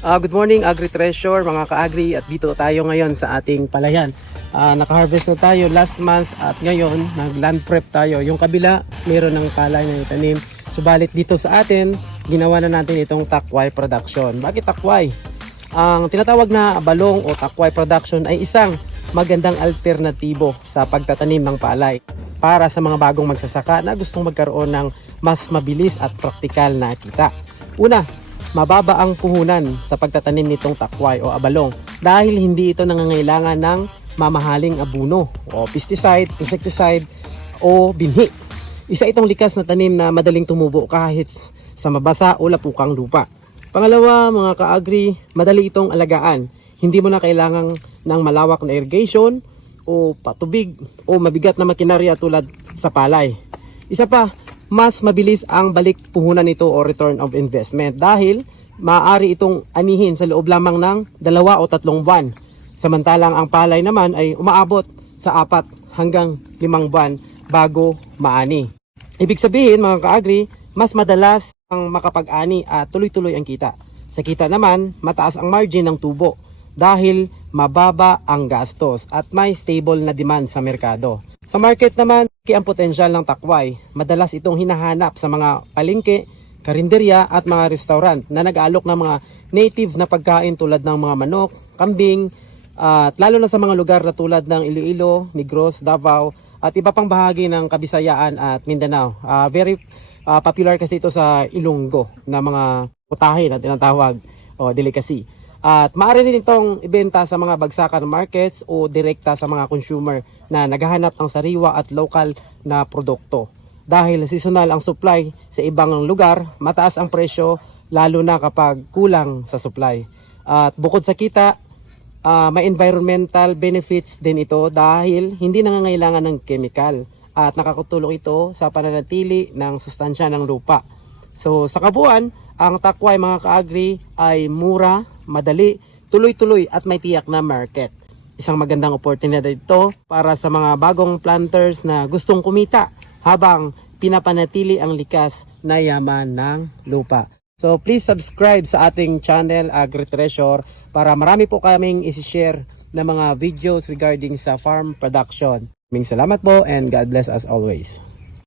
Good morning Agri-Treasure mga ka-agri, at dito tayo ngayon sa ating palayan. Naka-harvest na tayo last month at ngayon nag-land prep tayo. Yung kabila mayroon ng palay na itanim. Subalit dito sa atin ginawa na natin itong takway production. Bakit takway? Ang tinatawag na balong o takway production ay isang magandang alternatibo sa pagtatanim ng palay para sa mga bagong magsasaka na gustong magkaroon ng mas mabilis at praktikal na kita. Una, mababa ang puhunan sa pagtatanim nitong takway o abalong dahil hindi ito nangangailangan ng mamahaling abuno o pesticide, insecticide o binhi. Isa itong likas na tanim na madaling tumubo kahit sa mabasa o lapukang lupa. Pangalawa, mga ka-agri, madali itong alagaan. Hindi mo na kailangan ng malawak na irrigation o patubig o mabigat na makinarya tulad sa palay. Isa pa, mas mabilis ang balik puhunan nito o return of investment dahil maaari itong anihin sa loob lamang ng 2 o 3 buwan. Samantalang ang palay naman ay umaabot sa 4 hanggang 5 buwan bago maani. Ibig sabihin mga ka-agri, mas madalas ang makapag-ani at tuloy-tuloy ang kita. Sa kita naman, mataas ang margin ng tubo dahil mababa ang gastos at may stable na demand sa merkado. Sa market naman, ang potensyal ng takway. Madalas itong hinahanap sa mga palengke, karinderya at mga restaurant na nag-aalok ng mga native na pagkain tulad ng mga manok, kambing, at lalo na sa mga lugar na tulad ng Iloilo, Negros, Davao at iba pang bahagi ng Kabisayaan at Mindanao. Very popular kasi ito sa Ilonggo na mga putahe na tinatawag o delicacy. At maaari rin itong ibenta sa mga bagsakan markets o direkta sa mga consumer na naghahanap ng sariwa at local na produkto. Dahil seasonal ang supply sa ibang lugar, mataas ang presyo lalo na kapag kulang sa supply. At bukod sa kita, may environmental benefits din ito dahil hindi nangangailangan ng chemical at nakakatulong ito sa pananatili ng sustansya ng lupa. So sa kabuuan, ang takway mga ka-agri ay mura, madali, tuloy-tuloy at may tiyak na market. Isang magandang oportunidad ito para sa mga bagong planters na gustong kumita habang pinapanatili ang likas na yaman ng lupa. So please subscribe sa ating channel Agri-Treasure para marami po kaming isi-share na mga videos regarding sa farm production. Maraming salamat po and God bless as always.